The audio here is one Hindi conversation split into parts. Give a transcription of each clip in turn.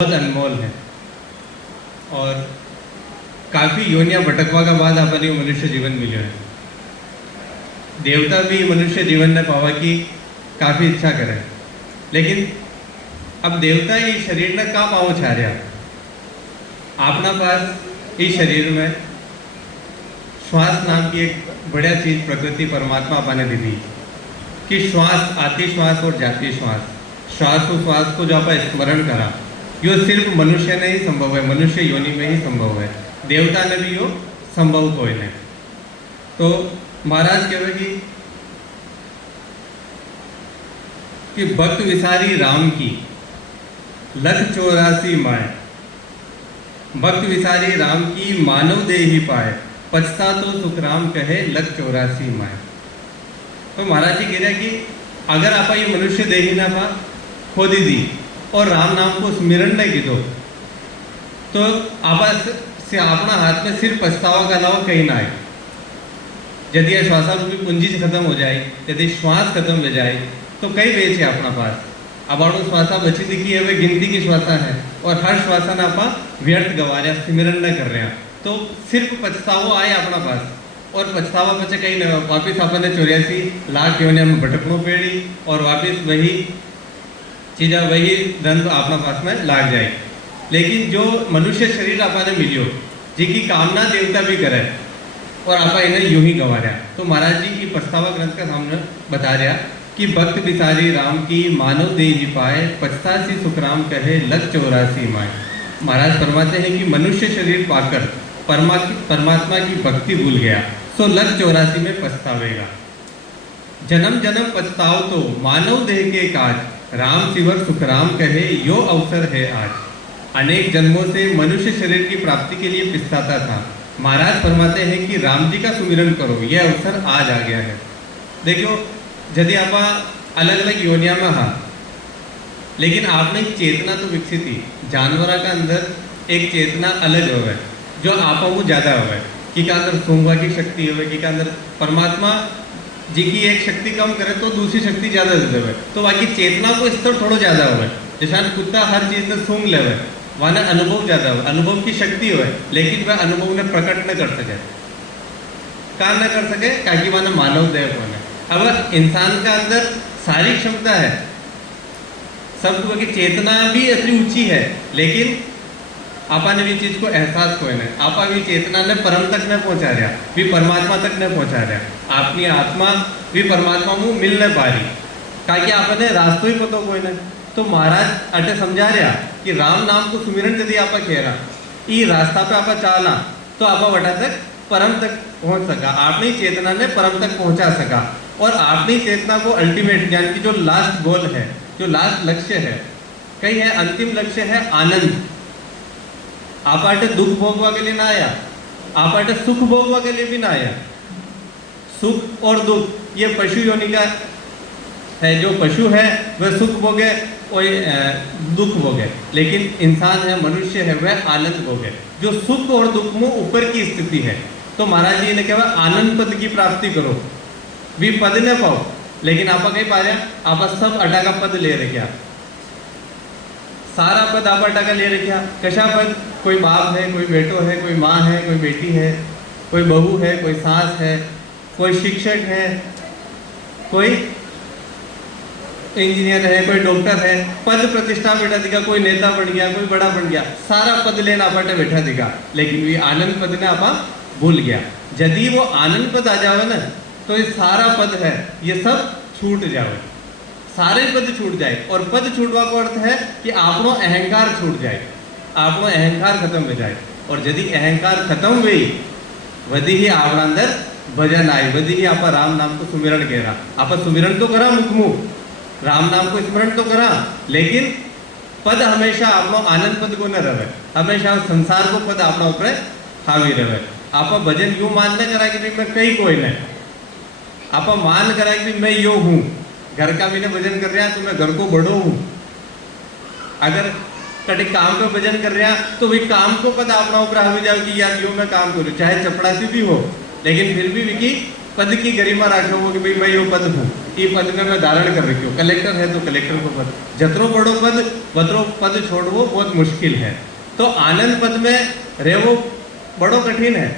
बहुत अनमोल है और काफ़ी योनिया भटकवा का बाद आपने मनुष्य जीवन मिलो है। देवता भी मनुष्य जीवन ने पावा की काफ़ी इच्छा करे, लेकिन अब देवता ये शरीर ने का पाओ छा रहा अपना पास इस शरीर में श्वास नाम की एक बढ़िया चीज प्रकृति परमात्मा अपने दी थी कि श्वास आती श्वास और जाती श्वास को जो आप स्मरण करा यो सिर्फ मनुष्य ने ही संभव है, मनुष्य योनि में ही संभव है, देवता ने भी यो संभव कोई नहीं। तो महाराज कहे कि भक्त विसारी राम की लख 84 माए, भक्त विसारी राम की मानव दे ही पाए, पछता तो सुख राम कहे लख 84 माए। तो महाराज जी कह रहे कि अगर आप ये मनुष्य दे ही ना पा खो दी और राम नाम को स्मरण नहीं की तो आप से अपना हाथ में सिर्फ पछतावा का अलावा कहीं ना आए। यदि यह श्वासारूपी पूंजी से खत्म हो जाए, यदि श्वास खत्म हो जाए तो कई बेच है अपना पास। अब आप श्वासा बची दिखी है वे गिनती की श्वासा है और हर श्वासा ना आप व्यर्थ गवा रहे स्मरण न कर रहे हैं, तो सिर्फ पछतावा आए अपना पास और पछतावा बचे कहीं न वापिस अपने 84 लाख योनिया में भटकनों पेड़ी और वापिस वही चीज़ा वही धन अपना पास में लाग जाए। लेकिन जो मनुष्य शरीर आपने मिलियो जिसकी कामना देवता भी करे और आप इन्हें यूं ही गवा रहा, तो महाराज जी की पछतावा ग्रंथ का सामने बता रहा कि भक्त बिसारी राम की मानव दे ही पाए, पछतासी सुख राम कहे लख 84 माए। महाराज फरमाते हैं कि मनुष्य शरीर पाकर परमात्मा की भक्ति भूल गया सो लख 84 में पछतावेगा। जन्म जन्म पछताओ तो मानव देह के काज, राम सिवर सुख राम कहे यो अवसर है आज। अनेक जन्मों से मनुष्य शरीर की प्राप्ति के लिए पिछताता था, महाराज फरमाते हैं कि राम जी का सुमिरन करो, यह अवसर आज आ गया है। देखियो यदि आप अलग अलग योनिया में हाँ, लेकिन आपने चेतना तो विकसित ही जानवर का अंदर एक चेतना अलग हो गए जो आप वो ज़्यादा हो गए कि का अंदर सूंघवा की शक्ति हो कि का अंदर परमात्मा जी की एक शक्ति कम करे तो दूसरी शक्ति ज़्यादा दे देवे, तो बाकी चेतना को स्तर थोड़ा ज़्यादा हो। जैसा कुत्ता हर चीज़ में सूंघ ले वहाँ अनुभव ज़्यादा हो, अनुभव की शक्ति हो, लेकिन वह अनुभव ने प्रकट न कर सके। कहाँ न कर सके क्योंकि वहाँ मानव देव होने। अब इंसान का अंदर सारी क्षमता है, सब की चेतना भी इतनी ऊंची है, लेकिन आपने भी चीज़ को एहसास कोई नहीं, आपा भी चेतना ने परम तक न पहुंचा रहा, भी परमात्मा तक न पहुंचा रहा, अपनी आत्मा भी परमात्मा को मिल न पा रही ताकि आपने रास्तों ही पता कोई नहीं। तो महाराज अटे समझा रहा कि राम नाम को सुमिरन यदि आप कह रहा ये रास्ता पे आप चाला तो आप वटा तक परम तक पहुंच सका, आपने चेतना ने परम तक पहुंचा सका। और आपने चेतना को अल्टीमेट यानी कि जो लास्ट गोल है, जो लास्ट लक्ष्य है, कहीं है अंतिम लक्ष्य है आनंद। आप आटे दुख भोगवा के लिए ना आया, आप आटे सुख भोगवा के लिए भी ना आया। सुख और दुख ये पशु योनि का है, जो पशु है वह सुख भोगे कोई दुख भोगे, लेकिन इंसान है मनुष्य है वह आनंद भोगे, जो सुख और दुख में ऊपर की स्थिति है। तो महाराज जी ने कहा आनंद पद की प्राप्ति करो, भी पद न पाओ, लेकिन आप कहीं पा रहे आप सब अटा का पद ले रहे, क्या सारा पद आप अटा का ले रहे, क्या कशा पद, कोई बाप है, कोई बेटो है, कोई माँ है, कोई बेटी है, कोई बहू है, कोई सास है, कोई शिक्षक है, कोई इंजीनियर है, कोई डॉक्टर है, पद प्रतिष्ठा बैठा दिखा, कोई नेता बन गया, कोई बड़ा बन गया, सारा पद लेना पटे बैठा दिखा, लेकिन ये आनंद पद ने आप भूल गया। यदि वो आनंद पद आ जावे ना तो ये सारा पद है ये सब छूट जावे, सारे पद छूट जाए। और पद छूटवा का अर्थ है कि आपनो अहंकार छूट जाए, आपनो अहंकार खत्म हो जाए। और यदि अहंकार खत्म हुई वही ही आपना अंदर भजन आई, वही ही आप राम नाम को सुमिरन कह रहा, आप सुमिरन तो करा मुख राम नाम को स्मरण तो करा, लेकिन पद हमेशा आपनो आनंद पद को न रहे, हमेशा संसार को पद अपना ऊपर हावी रहे। आप भजन यूं मान न करा कि मैं कहीं कोई नहीं, आप मान करा कि मैं यो हूँ, घर का भी ने भजन कर रहा तो मैं घर को बड़ो हूँ। अगर कभी काम पे भजन कर रहा तो वही काम को पद अपना ऊपर हावी जाओ कि यार यो मैं काम करूँ, चाहे चपड़ासी भी हो, लेकिन फिर भी विकी पद की गरिमा रखो कि भाई मैं यो पद हूँ, ई पद में मैं धारण कर रखी हूँ, कलेक्टर है तो कलेक्टर को पद, जतरो बड़ो पद वतरो पद छोड़वो बहुत मुश्किल है। तो आनंद पद में रहवो बड़ो कठिन है।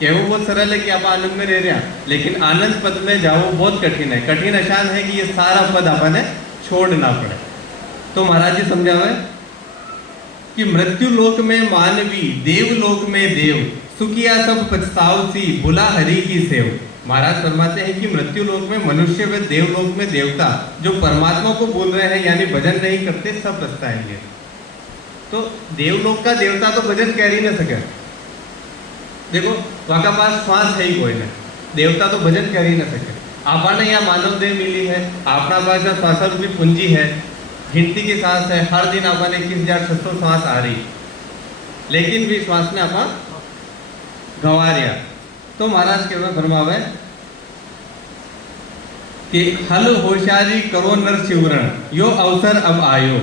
कहूँ बहुत सरल है कि आप आनंद में रह रहे हैं, लेकिन आनंद पद में जाओ बहुत कठिन है। कठिन आसान है कि ये सारा पद आपने छोड़ना पड़े। तो महाराज जी समझावे कि मृत्यु लोक में मानवी, देवलोक में देव, सुखिया सब पछताव सी, भुला हरि की सेव। महाराज फरमाते हैं कि मृत्यु लोक में मनुष्य व देवलोक में देवता जो परमात्मा को बोल रहे हैं यानी भजन नहीं करते, सब पछताएंगे। तो देवलोक का देवता तो भजन कह ही ना सके। देखो वहां का पास श्वास है ही कोई नहीं, देवता तो भजन कर ही ना सके। आपने यहाँ मानव देह मिली है, अपना पास श्वास रूपी पूंजी है, गिनती की सांस है, हर दिन आपने 21,600 श्वास आ रही, लेकिन भी श्वास ने आप गंवा रिया। तो महाराज के फरमावे कि हल होशियारी करो नर शिवरण, यो अवसर अब आयो।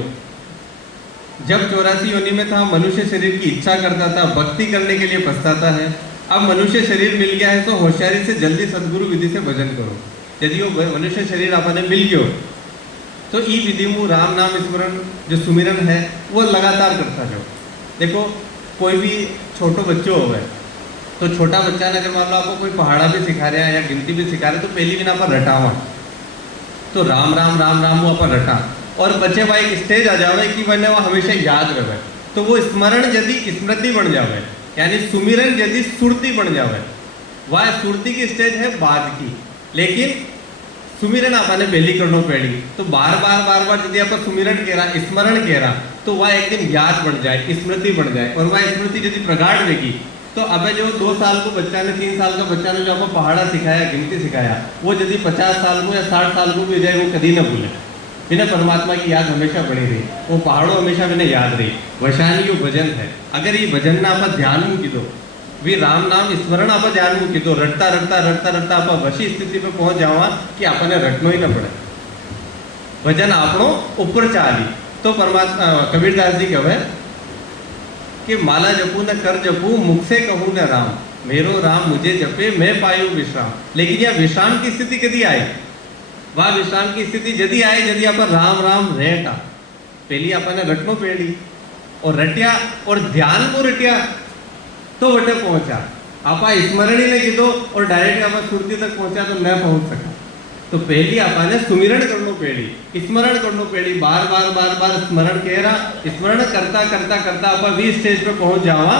जब 84 योनि में था, मनुष्य शरीर की इच्छा करता था, भक्ति करने के लिए पछताता है। अब मनुष्य शरीर मिल गया है तो होशियारी से जल्दी सदगुरु विधि से भजन करो। यदि वो मनुष्य शरीर आपने मिल गयो तो ई विधि में राम नाम स्मरण जो सुमिरन है वो लगातार करता जाओ। देखो कोई भी छोटो बच्चो हो तो छोटा बच्चा ने अगर मान लो आपको कोई पहाड़ा भी सिखा रहा है या गिनती भी सिखा रहे तो पहली बिना पर रटावा, तो राम राम राम राम वो अपन रटा, और बच्चे भाई एक स्टेज आ जावे कि मैंने वो हमेशा याद रहे, तो वो स्मरण यदि स्मृति बन जावे यानी सुमिरन यदि सुरती बन जावे। वह सुरती की स्टेज है बाद की, लेकिन सुमिरन आपने पहली करनो पड़ी। तो बार बार बार बार यदि आप सुमिरन कह रहा, स्मरण कह रहा, तो वह एक दिन याद बन जाए, स्मृति बन जाए। और वह स्मृति यदि प्रगाढ़ रहेगी तो अब जो 2 साल को बच्चा ने, 3 साल का बच्चा ने जो आपको पहाड़ा सिखाया, गिनती सिखाया, वो यदि 50 साल को या 60 साल को भी हो जाए वो कभी ना भूले। बिना परमात्मा की याद हमेशा बनी रही, वो पहाड़ों हमेशा बिना याद रही। वैशानी यो भजन है, अगर ये भजन ना आप ध्यान में की दो, भी राम नाम स्मरण आप ध्यान में की दो, रटता रटता रटता रटता आप वशी स्थिति पे पहुंच जावा कि आपने रटनो ही ना पड़े, भजन आपनो ऊपर चाली। तो परमात्मा कबीरदास जी कहे कि माला जपू न कर जपू, मुख से कहूँ न राम, मेरो राम मुझे जपे मैं पायू विश्राम। लेकिन यह विश्राम की स्थिति कभी आई, वह विश्राम की स्थिति यदि आए यदि आप राम राम रहता, पहली आपने रटनो पेड़ी और रटिया और ध्यान को रटिया तो वटे पहुंचा। आप स्मरण ही नहीं की दो और डायरेक्ट आप सुरती तक पहुंचा तो न पहुंच सका। तो पहली आपने सुमिरण करनो पेड़ी, स्मरण करनो पेड़ी, बार बार बार बार स्मरण कह रहा, स्मरण करता करता करता आप 20 स्टेज पे पहुंच जावा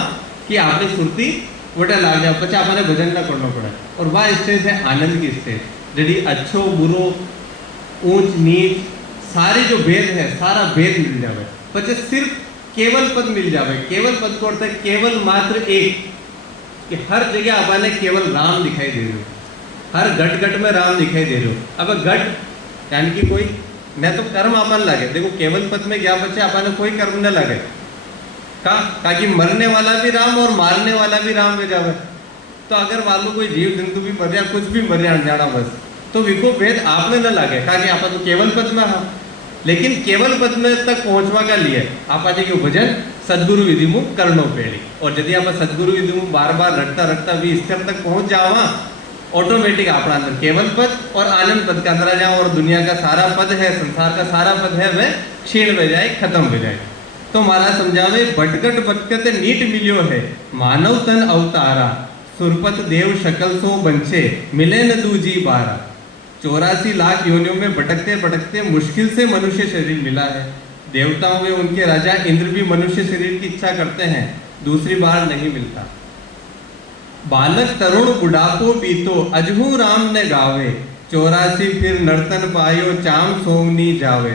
कि आपने सुरती वटे लाग जाओ, पचा आपने भजन ना करना पड़े। और वह स्टेज है आनंद की स्टेज, यदि अच्छो बुरो ऊंच नीच सारे जो भेद है सारा भेद मिल जावे, पचे सिर्फ केवल पद मिल जावे। केवल पद को अर्थ है केवल मात्र एक, कि हर जगह आपने केवल राम दिखाई दे रहे हो, हर घट घट में राम दिखाई दे रहे हो। अब घट यानी कि कोई न तो कर्म आपन लगे, देखो केवल पद में क्या बच्चे आपने कोई कर्म न लगे का, ताकि मरने वाला भी राम और मारने वाला भी राम हो जावे। तो अगर मान लो कोई जीव जंतु भी मर जाए, कुछ भी मर जाए अनजाना बस, तो विको भेद आपने न लगे का कि आप तो केवल पद में हाँ। लेकिन केवल पद में तक पहुंचवा का लिए आप क्यों भजन सदगुरु विधि मुख करनो पेड़ी। और यदि आप सदगुरु विधि मुख बार बार रटता रटता भी स्थिर तक पहुंच जावा, ऑटोमेटिक अपना अंदर केवल पद और आनंद पद का अंदर आ जाओ, और दुनिया का सारा पद है, संसार का सारा पद है, वह क्षीण हो जाए, खत्म हो जाए। तो महाराज समझावे भटकट भटकत नीट मिलियो है, मानव तन अवतारा, सुरपत देव शकल सो बंचे, मिले न दूजी बारा। 84 लाख योनियों में भटकते भटकते मुश्किल से मनुष्य शरीर मिला है। देवताओं में उनके राजा इंद्र भी मनुष्य शरीर की इच्छा करते हैं, दूसरी बार नहीं मिलता। बालक तरुण बुढ़ापो बीतो, अजहू राम ने गावे, 84 फिर नर्तन पायो, चाम सोमनी जावे।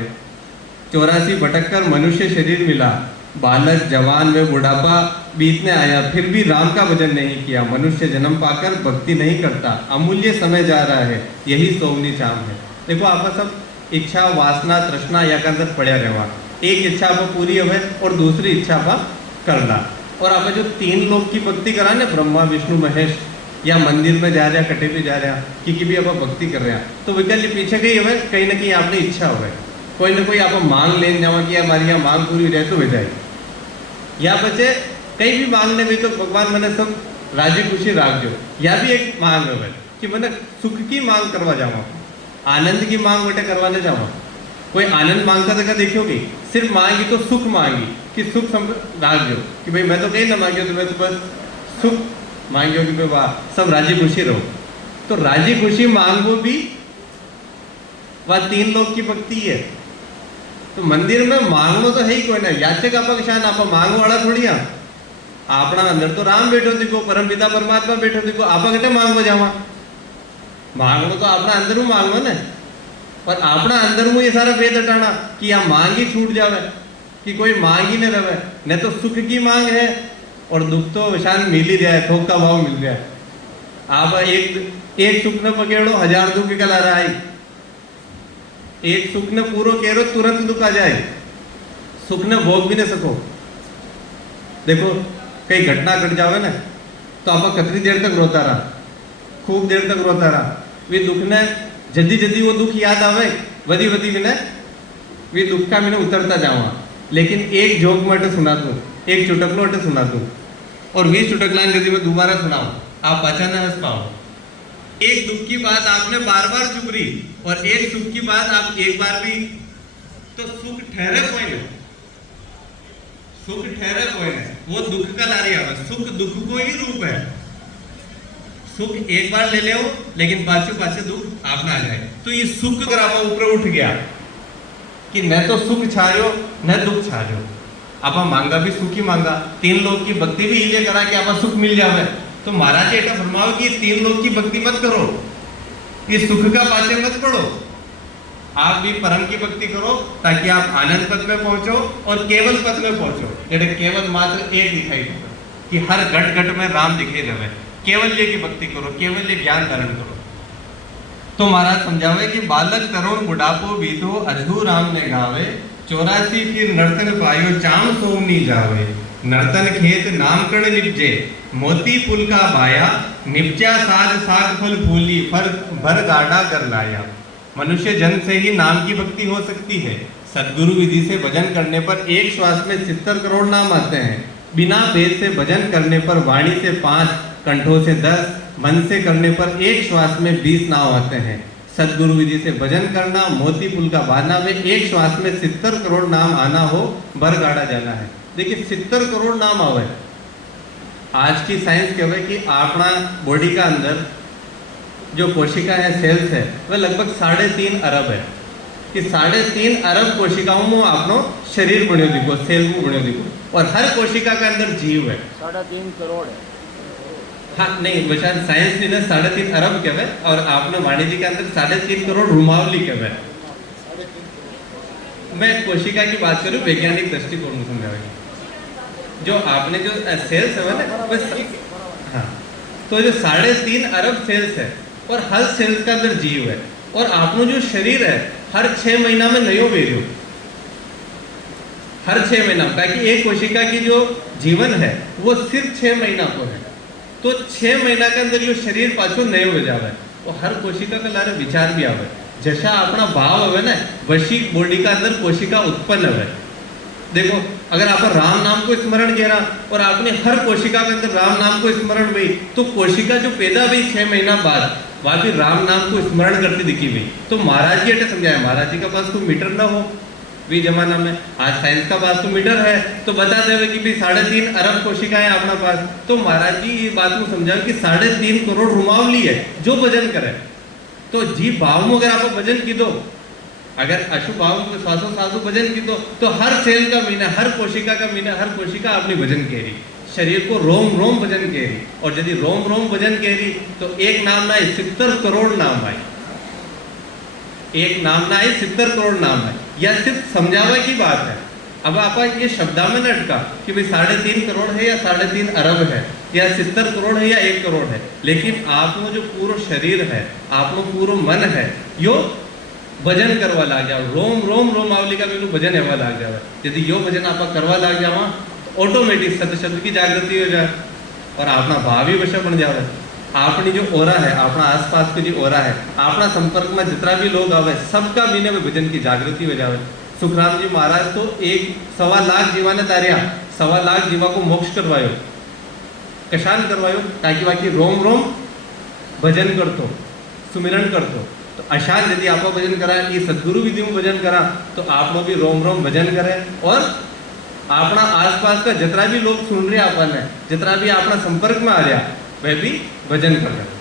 84 भटक कर मनुष्य शरीर मिला, बालक जवान में बुढ़ापा बीतने आया, फिर भी राम का भजन नहीं किया। मनुष्य जन्म पाकर भक्ति नहीं करता, अमूल्य समय जा रहा है, यही सोमनी चाम है। देखो आपका सब इच्छा वासना तृष्णा या के अंदर पड़ा रहवा, एक इच्छा आप पूरी हो और दूसरी इच्छा आप करना। और आप जो 3 लोग की भक्ति करा ना, ब्रह्मा विष्णु महेश, या मंदिर में जा रहा कटे पे जा रहा कि भी आप भक्ति कर रहे हैं, तो विकल्प पीछे गई हो कहीं ना कहीं आपने इच्छा हो, कोई ना कोई आप मांग लेने जावा कि हमारी यहाँ मांग पूरी हो जाए तो हो जाए, या बच्चे कहीं भी मांगने भी तो भगवान मैंने सब राजी खुशी राख दो, या भी एक मांग है कि मैंने सुख की मांग करवा जावा। आनंद की मांग बेटे करवाने जाओ, कोई आनंद मांगता था क्या देखोगे? सिर्फ मांगी तो सुख मांगी कि सुख राग दो, कि भाई मैं तो कहीं ना मांगी, तो मैं तो बस सुख मांगी हो कि भाई वाह सब राजी खुशी रहो। तो राजी खुशी मांगो भी वह 3 लोग की भक्ति है। तो मंदिर में मांगो तो है ही कोई ना, याचक आपा शान आपा मांगो वाला थोड़ी आपना अंदर तो राम बैठो दिखो, परम पिता परमात्मा बैठो दिखो, आपा कटे मांगो जावा, मांगो तो अपना अंदर में मांगो ना। और अपना अंदर में ये सारा वेद हटाना कि यहाँ मांग ही छूट जावे, कि कोई मांग ही न रहे, न तो सुख की मांग है और दुख तो शान मिल ही जाए, थोक का भाव मिल जाए। आप एक सुख न पकड़ो 1000 दुख निकल आ रहा है, एक सुख न पूरो करो तुरंत दुख आ जाए, सुख न भोग भी न सको। देखो कई घटना घट जावे ना तो आप कितनी देर तक रोता रहा, खूब देर तक रोता रहा, वे दुख ने जल्दी जल्दी वो दुख याद आवे, वधी वधी मैंने वे दुख का मैंने उतरता जावा। लेकिन एक जोक में अटे सुना दूँ, एक चुटकलो अटे सुना दूँ और 20 चुटकला यदि मैं दोबारा सुनाऊँ आप पाचा न हंस पाओ। एक दुख की बात आपने बार बार चुप रही और एक सुख की बात आप एक बार भी, तो सुख ठहरे कोई नहीं, सुख ठहरे कोई नहीं, वो दुख का लारी आवे, सुख दुख को ही रूप है। सुख एक बार ले लो लेकिन पाछे पाछे दुख आप ना आ जाए। तो ये सुख अगर आप ऊपर उठ गया कि न तो सुख छायो न दुख छायो, आप मांगा भी सुख ही मांगा, 3 लोग की भक्ति भी इले करा कि आप सुख मिल जावे। तो महाराज जी ऐसा फरमाओ कि 3 लोग की भक्ति मत करो, ये सुख का पाछे मत पड़ो, आप भी परम की भक्ति करो ताकि आप आनंद पद में पहुंचो और केवल पद में पहुंचो। जैसे केवल मात्र एक दिखाई देता कि हर घट घट में राम दिखाई देवे, केवल्य की भक्ति करो, केवल्य ज्ञान धारण करो। तो महाराज समझावे कि बालक तरुण बुढ़ापो बीतो अजू राम ने गावे, 84 फिर नर्तन पायो चाम सोमनी जावे, नर्तन खेत नामकरण निपजे मोती पुल का बाया, निपजा साज साग फल फूली फर भर गाड़ा कर लाया। मनुष्य जन से ही नाम की भक्ति हो सकती है। सदगुरु विधि से भजन करने पर एक श्वास में 70 करोड़ नाम आते हैं। बिना वेद से भजन करने पर वाणी से 5, कंठों से 10, मन से करने पर एक श्वास में 20 नाम आते हैं। सदगुरु विधि से भजन करना मोती पुल का बांधना में एक श्वास में 70 करोड़ नाम आना हो, बर गाड़ा जाना है। देखिए 70 करोड़ नाम आवे। आज की साइंस कहवे कि अपना बॉडी का अंदर जो कोशिका है, सेल्स है, वह लगभग 3.5 अरब है। कि 3.5 अरब कोशिकाओं में आपनो शरीर बनो दिखो, सेल में बनो दिखो, और हर कोशिका के अंदर जीव है। 3.5 करोड़ है। हाँ नहीं बचा साइंस ने 3.5 अरब कहवे और आपने वाणिज्य के अंदर 3.5 करोड़ रुमावली कहवे। मैं कोशिका की बात करूं वैज्ञानिक दृष्टिकोण में समझाएंगे। जो आपने जो सेल्स है ना, हाँ, तो जो 3.5 अरब सेल्स है और हर सेल्स के अंदर जीव है। और आपनो जो शरीर है हर 6 महीना में नयो बेरियो, हर 6 महीना, ताकि एक कोशिका की जो जीवन है वो सिर्फ 6 महीना को है। तो 6 महीना के अंदर जो शरीर पाछो नयो हो जावे और हर कोशिका का लारे विचार भी आवे। जैसा अपना भाव है ना, वशी बॉडी का अंदर कोशिका उत्पन्न है। देखो अगर आप राम नाम को स्मरण किया और आपने हर कोशिका के अंदर राम नाम को स्मरण हुई, तो कोशिका जो पैदा हुई 6 महीना बाद वह भी राम नाम को स्मरण करती दिखी हुई। तो महाराज जी ऐसे समझाया, महाराज जी का पास कोई मीटर ना हो भी जमाना में, आज साइंस का पास तो मीटर है, तो बता देवे कि भाई 3.5 अरब कोशिकाएं अपना पास। तो महाराज जी ये बात को समझाओ कि 3.5 करोड़ रुमावली है जो भजन करे। तो जी भाव में अगर आप भजन की दो, अगर अशुभ भाव में श्वासो साधु भजन की दो, तो हर सेल का मीना, हर कोशिका का मीना, हर कोशिका अपनी भजन कह रही, शरीर को रोम रोम भजन कह रही। और यदि रोम रोम भजन कह रही तो एक नाम ना है 70 करोड़ नाम आए, एक नाम ना है 70 करोड़ नाम है। यह सिर्फ समझावा की बात है। अब आप ये शब्दा में न अटका कि भाई 3.5 करोड़ है या 3.5 अरब है या 70 करोड़ है या 1 करोड़ है, लेकिन आपको जो पूरा शरीर है, आपको पूरा मन है, यो भजन करवा लाग जाओ, रोम रोम रोमावली का बिल्कुल भजन एवा लाग जाओ। यदि यो भजन आप करवा लाग जाओ तो ऑटोमेटिक सत शब्द की जागृति हो जाए और अपना भाव ही वश बन जाए। अपनी जो ओरा है, अपना आसपास की जो ओरा है, अपना संपर्क में जितना भी लोग आवे सबका बिना में भजन की जागृति हो जाए। सुखराम जी महाराज तो 1.25 लाख जीवा ने तारिया, 1.25 लाख जीवा को मोक्ष करवायो, कशान करवायो, ताकि बाकी रोम रोम भजन करतो, सुमिरन करतो। तो अशांत यदि आप भजन करा ये सदगुरु विधि में भजन करा तो आप लोग भी रोम रोम भजन करें और अपना आसपास का जितना भी लोग सुन रहे अपन है जितना भी अपना संपर्क में आ रहा वह भी भजन कर रहे।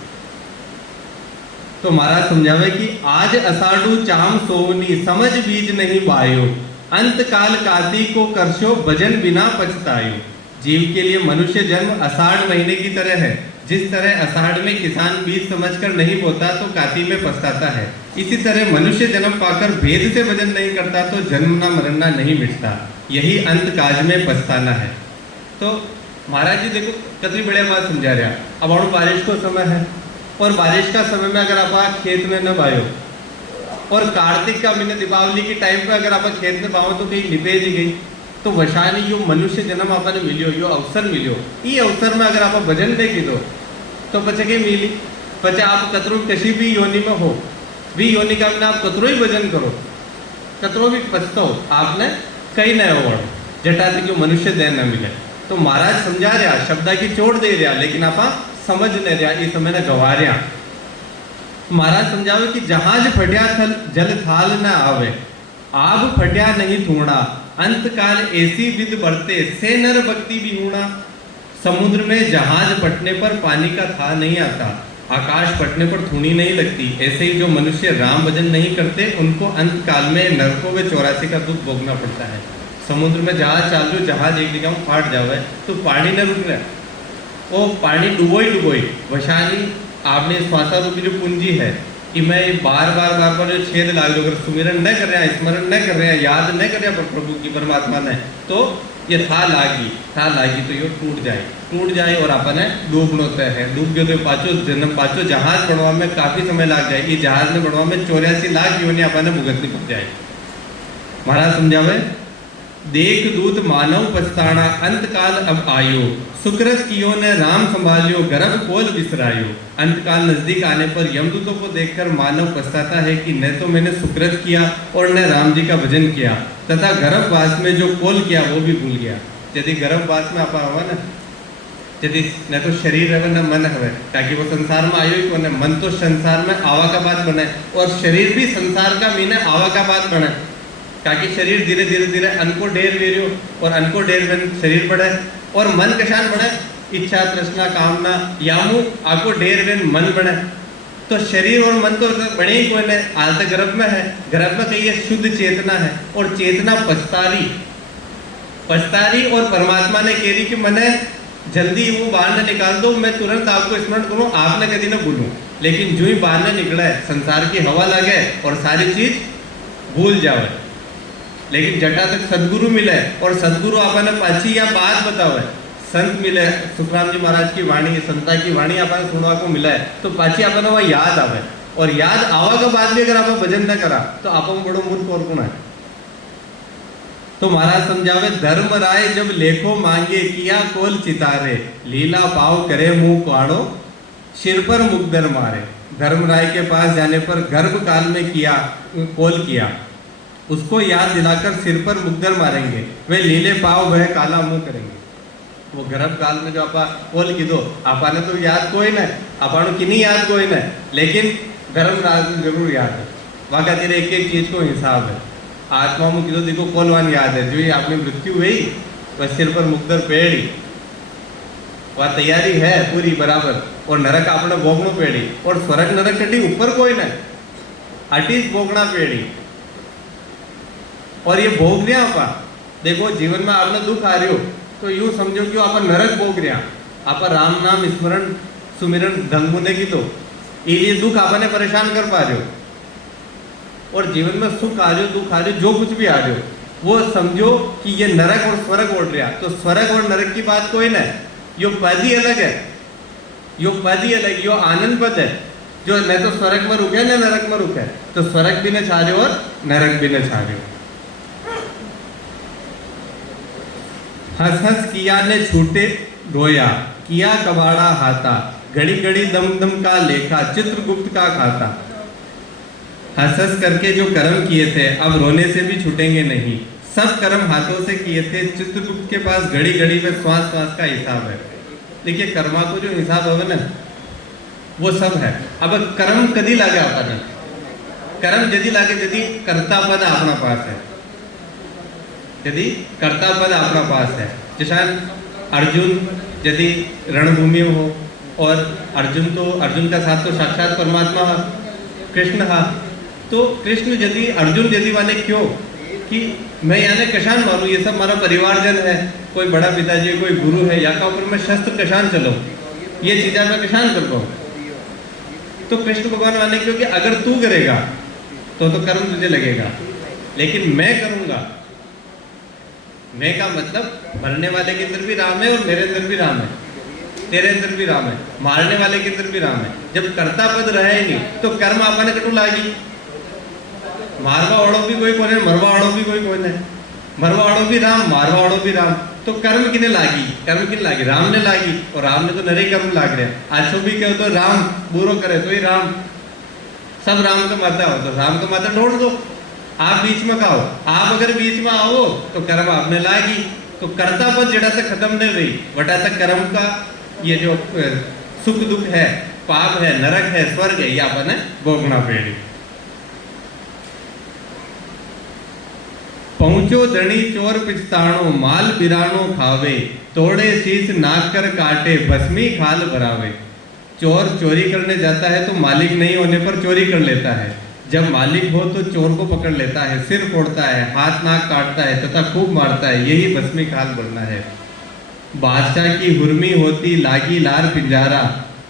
तो महाराज समझावे कि आज अषाढ़ु चाम सोवनी समझ बीज नहीं बायो अंत काल कार्तिक को करशो भजन बिना पछतायो। जीव के लिए मनुष्य जन्म आषाढ़ महीने की तरह है। जिस तरह आषाढ़ में किसान बीज समझकर नहीं बोता तो कार्तिक में पछताता है, इसी तरह मनुष्य जन्म पाकर भेद से भजन नहीं करता तो जन्मना मरना नहीं मिटता, यही अंत काज में पछताना है। तो महाराज जी देखो कितनी बढ़िया बात समझा रहा। अब और बारिश को समय है और बारिश का समय में अगर आप खेत में न बायो और कार्तिक का महीने दीपावली के टाइम पे अगर आप खेत में बाओ तो कहीं लिपेज गई तो वशानी यो मनुष्य जन्म आपने मिलियो यो अवसर मिलियो ये अवसर में अगर आप भजन नहीं कीधो तो पचे के मिली पचे आप कतरो किसी भी योनि में हो भी योनि का आप कतरो ही भजन करो कतरो भी पछतो आपने कहीं न हो जटा से क्यों मनुष्य दे न मिले। तो महाराज समझा रहा शब्दा की चोट दे रहा लेकिन आप समझ नहीं रहा इस समय न गवा रहा। महाराज समझावे कि जहाज फटिया थल जल थाल न आवे आब फटिया नहीं थूणा अंत काल ऐसी विद बढ़ते से नर भक्ति भी हूणा। समुद्र में जहाज फटने पर पानी का था नहीं आता, आकाश फटने पर थूणी नहीं लगती, ऐसे ही जो मनुष्य राम भजन नहीं करते उनको अंत काल में नरकों में 84 का दुख भोगना पड़ता है। समुद्र में जहाज चालू जहाज एक जगह फाट जावे तो पानी न रुक रहा वो पानी डुबोई डुबोई वशानी आपने श्वासा रूपी जो पूंजी है कि मैं बार बार जो छेद लाग जो अगर सुमिरन न कर रहे हैं स्मरण न कर रहे हैं याद न कर रहे हैं प्रभु की परमात्मा ने तो ये था लागी तो ये टूट जाए और अपन डूबनो तय है डूब गए तो पाचो जहाज बनवा में काफी समय लग जाए ये जहाज में बनवा में 84 लाख योनि अपन भुगतनी पड़ जाए। महाराज समझावे देख दूत मानव पछताना अंत काल अब आयो सुकृत कियो ने राम संभालियो गर्भ कोल बिसरायो। अंतकाल नजदीक आने पर यमदूतों को देखकर मानव पछताता है कि न तो मैंने सुकृत किया और न राम जी का भजन किया तथा गर्भवास में जो कोल किया वो भी भूल गया। यदि गर्भवास में आप हुआ ना यदि न तो शरीर है न मन है ताकि वो संसार में आयो ही को मन तो संसार में आवा का बात बने और शरीर भी संसार का मीने आवा का बात बने ताकि शरीर धीरे धीरे अनको ढेर वेरियो और अनको ढेर शरीर बढ़े और मन कशान बढ़े इच्छा तृष्णा कामना यामू आपको ढेर वेन मन बढ़े। तो शरीर और मन तो बड़े ही कोई नहीं आज तक गर्भ में है गर्भ में कही शुद्ध चेतना है और चेतना पछतारी और परमात्मा ने कह रही कि मैंने जल्दी वो बाहर न निकाल दो मैं तुरंत आपको स्मरण करूं आपने कभी ना भूलूं। लेकिन जो ही बाहर न निकला है संसार की हवा लगे और सारी चीज भूल जाओ। लेकिन जटा तक सदगुरु मिले और सदगुरु आपने पाची या बात बताओ संत मिले सुखराम जी महाराज की वाणी संता की वाणी आपने सुनवा को मिला है तो पाची आपने वह याद आवे और याद आवा के बाद भी अगर आप भजन न करा तो आप बड़ो मूर्ख और कौन है। तो महाराज समझावे धर्म राय जब लेखो मांगे किया कोल चितारे लीला पाव करे मुंह काड़ो सिर पर मुकदर मारे। धर्म राय के पास जाने पर गर्भ काल में किया कोल किया उसको याद दिलाकर सिर पर मुकदर मारेंगे वे लीले पाव वह काला मुंह करेंगे। वो गर्भ काल में जो आप कोल की दो आपने तो याद कोई न अपन की नहीं याद कोई न लेकिन धर्म राज में जरूर याद है वहाँ का तेरे एक चीज को हिसाब है। आत्मा में किलो देखो कौन याद है जो आपने मृत्यु हुई वह सिर पर मुकदर पेड़ी वह तैयारी है पूरी बराबर और नरक आपने भोगनो पेड़ी और स्वर्ग नरक कटी ऊपर कोई न अटीस भोगना पेड़ी और ये भोग रहा आप देखो जीवन में आपने दुख आ रहे हो तो यूं समझो कि आप नरक भोग रहा आप राम नाम स्मरण सुमिरन ढंग मुने की तो ये दुख आपने परेशान कर पा रहे हो और जीवन में सुख आ रहे हो दुख आ रहे हो जो कुछ भी आ रहे हो वो समझो कि ये नरक और स्वर्ग ओढ़ रहा। तो स्वर्ग और नरक की बात कोई ना यो पद ही अलग है यो पद ही अलग यो आनंद पद है जो न तो स्वर्ग में रुके न नरक में रुके तो स्वर्ग भी न छा रहे हो और नरक भी न छा रहे हो। हंस हंस किया ने छूटे ढोया किया कबाड़ा हाथा घड़ी घड़ी दम दम का लेखा चित्रगुप्त का खाता। हंस हंस करके जो कर्म किए थे अब रोने से भी छूटेंगे नहीं सब कर्म हाथों से किए थे चित्रगुप्त के पास घड़ी घड़ी में श्वास श्वास का हिसाब है। देखिए कर्मा को जो हिसाब है ना वो सब है। अब कर्म कदी लगे अपन कर्म यदि लागे यदि कर्ता पद अपना पास है, यदि कर्ता पद अपना पास है, जैसा अर्जुन यदि रणभूमि में हो और अर्जुन का साथ तो साक्षात परमात्मा कृष्ण हा, तो कृष्ण यदि अर्जुन यदि वाले क्यों कि मैं यानी कशान मारूं, ये सब हमारा परिवारजन है, कोई बड़ा पिताजी कोई गुरु है, या का ऊपर मैं शस्त्र कशान चलो, ये चीज़ें मैं कशान कर पाऊँ। तो कृष्ण भगवान वाले क्योंकि अगर तू करेगा तो कर्म तुझे लगेगा, लेकिन मैं करूंगा, मैं का मतलब मरने वाले के अंदर भी राम है और मेरे अंदर भी राम है, तेरे अंदर भी राम है, मारने वाले के अंदर भी राम है। जब कर्ता पद रहे ही नहीं तो कर्म आपने कटू लागी, मारवा वालों भी कोई कोने, मरवा वालों भी कोई कोने, मरवा वालों भी राम, मारवा वालों भी राम, तो कर्म किने लागी, कर्म किने लागी, राम ने लागी, और राम ने तो नरे कर्म लाग रहे हैं। आज भी कहो तो राम बुरो करे तो ही राम, सब राम का माता हो तो राम का माता ढोड़ दो, आप बीच में खाओ, आप अगर बीच में आओ तो कर्म आपने लागी, तो कर्ता पद जड़ा से खत्म नहीं रही, वटा तक कर्म का ये जो सुख दुख है, पाप है, नरक है, स्वर्ग है, ये आपने भोगना पड़ेगी। पहुंचो धनी चोर पिछताणो, माल बिरानो खावे, तोड़े शीश नाक कर काटे, भस्मी खाल भरावे। चोर चोरी करने जाता है तो मालिक नहीं होने पर चोरी कर लेता है, जब मालिक हो तो चोर को पकड़ लेता है, सिर फोड़ता है, हाथ नाक काटता है तथा खूब मारता है, यही भस्मी खाल भरना है। बादशाह की हुर्मी होती लागी लार पिंजारा,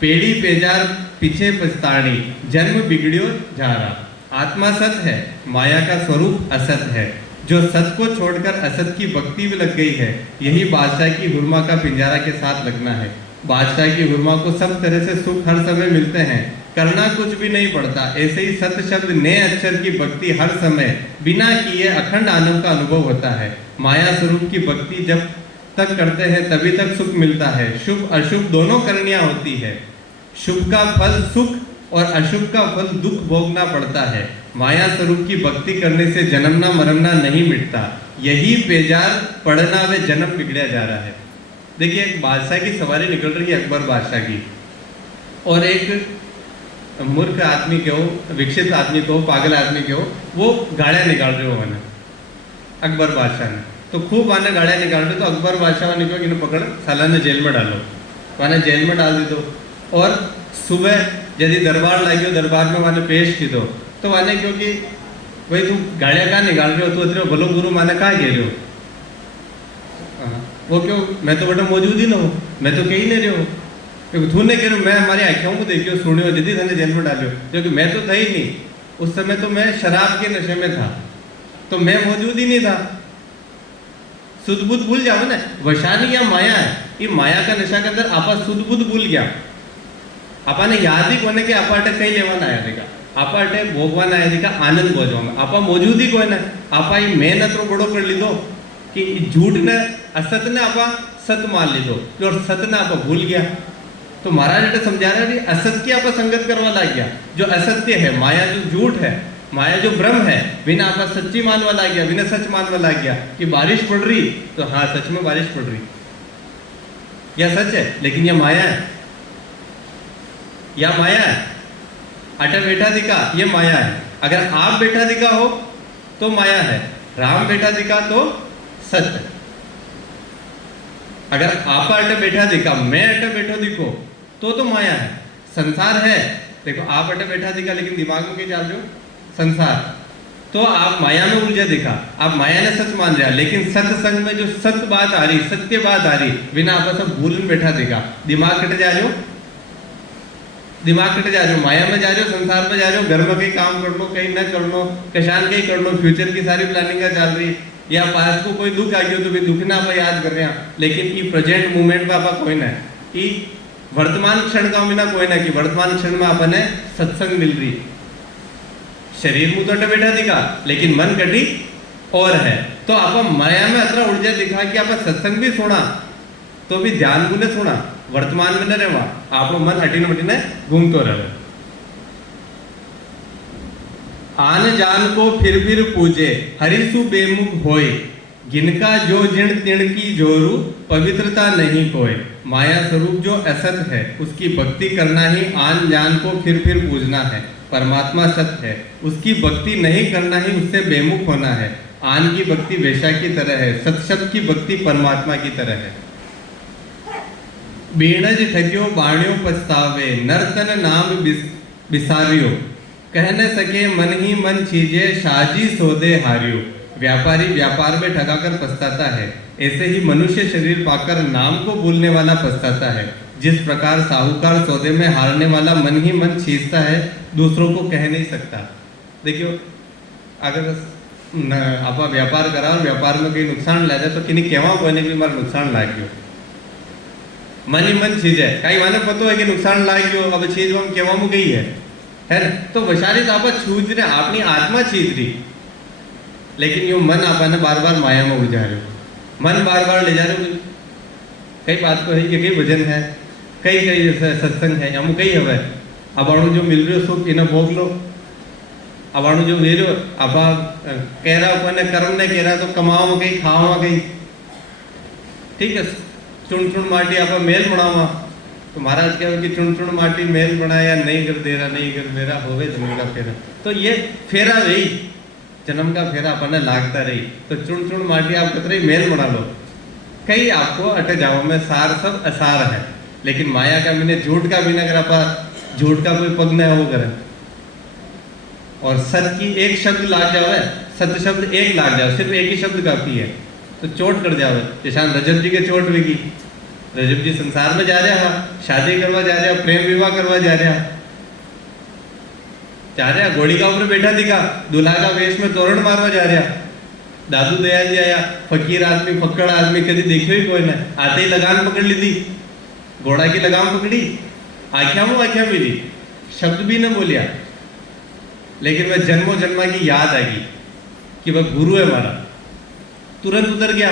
पेड़ी पेजार पीछे पछताणी, जन्म बिगड़ियो झारा। आत्मा सत है, माया का स्वरूप असत है, जो सत को छोड़कर असत की भक्ति में लग गई है, यही बादशाह की हुर्मा का पिंजारा के साथ लगना है। बादशाह की हुर्मा को सब तरह से सुख हर समय मिलते हैं, करना कुछ भी नहीं पड़ता। ऐसे ही सत शब्द नए अक्षर की भक्ति हर समय बिना किए अखंड आनंद का अनुभव होता है। माया स्वरूप की भक्ति जब तक करते हैं तभी तक सुख मिलता है। शुभ अशुभ दोनों करनियां होती है, शुभ का फल सुख और अशुभ का फल दुख भोगना पड़ता है। माया स्वरूप की भक्ति करने से जन्मना मरना नहीं मिटता, यही बेजार पढ़ना व जन्म बिगड़ा जा रहा है। देखिए एक बादशाह की सवारी निकल रही है, अकबर बादशाह की, और एक मूर्ख आदमी के हो, विकसित आदमी को, पागल आदमी के हो, वो गाड़ियाँ निकाल रहे हो मैंने अकबर बादशाह ने, तो खूब आने गाड़ियाँ निकाल रहे, तो अकबर बादशाह ने कहा कि पकड़ साला ने जेल में डालो, माने जेल में डाल दी दो, और सुबह यदि दरबार लाइयो दरबार में माने पेश की दो, तो माने क्योंकि भाई तू गाड़ियाँ कहाँ निकाल रहे हो, तो तेरे बोलो गुरु माने कहाँ गे रहे हो, वो क्यों, मैं तो बेटा मौजूद ही ना हूँ, मैं तो कहीं नहीं रहे हो, क्योंकि तू नहीं कह रहे, मैं हमारी आँखों को देखियो सुनियो दीदी थाने जेल में डालियो, क्योंकि मैं तो था ही नहीं उस समय, तो मैं शराब के नशे में था, तो मैं मौजूद ही नहीं था। सुध बुद्ध भूल जाओ ना, वशानी या माया है, ये माया का नशा के अंदर आपा सुध बुद्ध भूल गया, आपा ने याद ही कोने के आपा अटे कहीं लेवाना आया देखा, आपा अटे भोगवाना आया देखा, आनंद भोजवाना, आपा मौजूद ही कोई ना, आपा ये मेहनत रो बड़ो कर ली दो कि झूठ ने असत ने आपा सत मान ली दो, और सत ने आपा भूल गया। तो महाराज अटे समझा रहे हैं असत की आपा संगत करवा ला गया, जो असत्य है, माया जो झूठ है, माया जो ब्रह्म है, बिना आपा सच्ची मानवा ला गया, बिना सच मानवा ला गया कि बारिश पड़ रही, तो हाँ सच में बारिश पड़ रही, यह सच है, लेकिन यह माया है, या माया है, अटे बैठा दिखा ये माया है। अगर आप बैठा दिखा हो तो माया है, राम बैठा दिखा तो सत्य। अगर आप अटे बैठा दिखा, मैं अटे बैठो दिखो तो माया है। संसार है, देखो आप अटे बैठा दिखा लेकिन दिमाग में क्या चल रहे हो, संसार, तो आप माया में उलझा दिखा, आप माया ने सच मान रहा, लेकिन सत्संग में जो सत्य बात आ रही, सत्य बात आ रही, बिना आप सब भूल में बैठा दिखा, दिमाग कट जा रहे हो, दिमाग कट जा रहे हो, माया में जा रहे हो, संसार में जा रहे हो, घर में कहीं काम कर लो, कहीं न कर लो, कशान कहीं कर लो, फ्यूचर की सारी प्लानिंग चल रही, या पास्ट को कोई दुख आ गया तो भी दुख ना आप याद कर रहे हैं, लेकिन ये प्रेजेंट मोमेंट में आप कोई ना, ये वर्तमान क्षण का बिना कोई ना, कि वर्तमान क्षण में आपने सत्संग मिल रही, शरीर मुँह तो बैठा दिखा लेकिन मन कटी और है, तो आप माया में अतरा उलझा दिखा कि आप सत्संग भी सुना तो भी ध्यान को नहीं सुना, वर्तमान में न रहवा, आप मन हटीने मटीने घूमतो रहे। आन जान को फिर पूजे, हरिसु बेमुख होए, जिनका जो जिण तिण की जोरू, पवित्रता नहीं कोय। माया स्वरूप जो असत है उसकी भक्ति करना ही आन जान को फिर पूजना है, परमात्मा सत्य है, उसकी भक्ति नहीं करना ही उससे बेमुख होना है। आन की भक्ति वेश्या की तरह है, सत्शब्द की भक्ति परमात्मा की तरह है। बेणज ठग्यो बाण्यो पछतावे, नर्तन नाम बिसारियो, कह न सके मन ही मन चीजे, साजी सौदे हारियो। व्यापारी व्यापार में ठगाकर पछताता है, ऐसे ही मनुष्य शरीर पाकर नाम को भूलने वाला पछताता है। जिस प्रकार साहूकार सौदे में हारने वाला मन ही मन छींचता है, दूसरों को कह नहीं सकता। देखियो, अगर आप व्यापार करा और व्यापार में कहीं नुकसान ला जाए तो किन्हीं कहवा कोई भी मार नुकसान लाग गयो, मन ही मन छीजे, कहीं माने पतो है कि नुकसान लाग गयो, अब चीज हम कहवा गई है ना। तो वशाली तो आप छूज रहे, अपनी आत्मा छीज रही, लेकिन यो मन आपने बार बार माया में उलझा रहे हो, मन बार बार ले जा रहे हो। कई बात को है कि कई भजन है, कई सत्संग है, हम कई हवे अबाणु जो मिल रहे हो सुख इन्हें भोग लो, अबाणु जो मिल रहे हो अब कह रहा कोने कर्म ने कह रहा तो कमाओ कहीं खाओ कहीं, ठीक है। चुन चुन माटी आप मेल बनावा, तो महाराज क्या कि चुन चुन माटी मेल बनाया, नहीं कर दे रहा, नहीं कर दे रहा, होवे जन्म का फेरा। तो ये फेरा रही, जन्म का फेरा अपने लागता रही। तो चुन चुन माटी आप कतरे मेल बना लो, कई आपको अटे जाओ में सार सब असार है, लेकिन माया का मैंने झूठ का भी ना कर पा, झूठ का कोई पग न वो करे। और सत्य की एक शब्द लाग जावे, सत्य शब्द एक लाग जावे, सिर्फ एक ही शब्द काफी है, तो चोट कर जावे। जैसा रजत जी के चोट हुई, रजत जी संसार में जा रहा, शादी करवा जा रहा, प्रेम विवाह करवा जा रहा, घोड़ी का ऊपर बैठा दिखा, दूल्हा का वेश में तोरण मारवा जा रहा। दादू दयाल जी आया, फकीर आदमी, फक्कड़ आदमी, कभी देखियो ही कोई ना, आते ही लगान पकड़ ली थी, घोड़ा की लगाम पकड़ी, आख्या मुँह आख्या मिली, शब्द भी न बोलिया, लेकिन वह जन्मों जन्मा की याद आ गई कि वह गुरु है हमारा, तुरंत उतर गया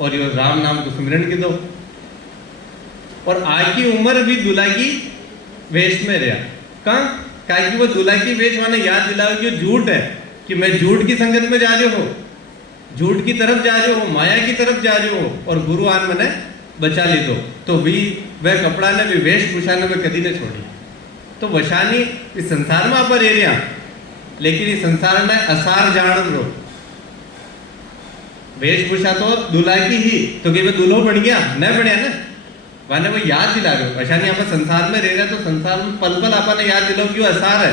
और ये राम नाम को सुमिरन की दो। और आज की उम्र भी दूल्हा की वेश में रहा, कहाँ कहा कि वो दूल्हा की वेश माने याद दिलाओ कि झूठ है, कि मैं झूठ की संगत में जा रहे हो, झूठ की तरफ जा रहे हो, माया की तरफ जा रहे हो, और गुरु आन मैंने बचा ली तो भी वह कपड़ा ने भी वेशभूषा ने कदी ने छोड़ी। तो वशानी इस संसार में आप रह रहा, लेकिन इस संसार ने असार जान लो, वेशभूषा तो दूल्हा की ही, तो कि वह दूल्हो बन गया न बनया ना, माने वो याद दिला रहे हो। वशानी आप संसार में रह रहे तो संसार में पल पल आपने याद दिलाओ क्यों असार है,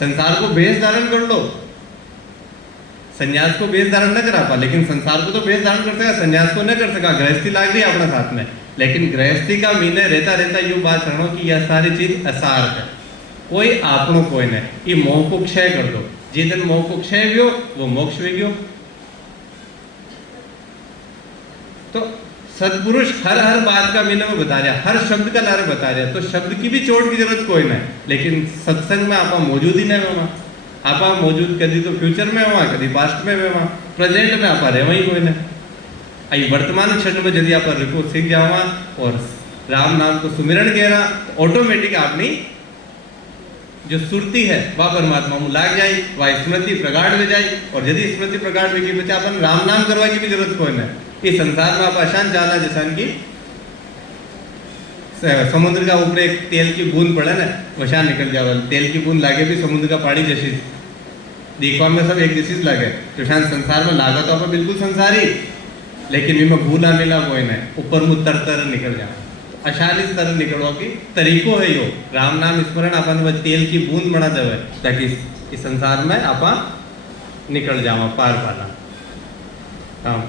संसार को भेष धारण कर लो। संन्यास को भेष धारण न करा पा, लेकिन संसार को तो भेष धारण कर सका, संन्यास को न कर सका। गृहस्थी लाग रही अपने साथ में, लेकिन गृहस्थी का मीने रहता रहता यूं बात करो कि यह सारी चीज असार है, कोई आपनो कोई नहीं, ये मोह को क्षय कर दो। जिस दिन मोह को क्षय हुयो वो मोक्ष हो गयो। तो सतपुरुष हर हर बात का मीने में बता रहा, हर शब्द का लारे बता रहा, तो शब्द की भी चोट की जरूरत कोई नहीं। लेकिन सत्संग में आप मौजूद ही नहीं हुआ, आप मौजूद कभी तो फ्यूचर में हुआ, कभी पास्ट में हुआ, प्रेजेंट में आप रहे वही कोई नहीं। आई वर्तमान क्षण में यदि आप रुको सीख जावा और राम नाम को सुमिरन कह रहा, तो ऑटोमेटिक आपनी जो सुरती है वह परमात्मा में लाग जाए, वह स्मृति प्रगाढ़ हो जाए। और यदि स्मृति प्रगाढ़ होगी बच्चा अपन राम नाम करवा की भी जरूरत कोई नहीं। इस संसार में आप अशांत जाला जैसा की समुद्र का ऊपर एक तेल की बूंद पड़े ना, वशा निकल जाओ, तेल की बूंद लागे भी समुद्र का पानी जैसी देखवा में सब एक जैसी लागे। तो शायद संसार में लागा तो आप बिल्कुल संसारी, लेकिन इनमें भूला मिला कोई नहीं, ऊपर मुँह तर निकल जाओ। अशाली तरह निकलो की तरीको है यो राम नाम स्मरण अपन वह तेल की बूंद बना देवे, ताकि इस संसार में आप निकल जावा पार पाला। हाँ।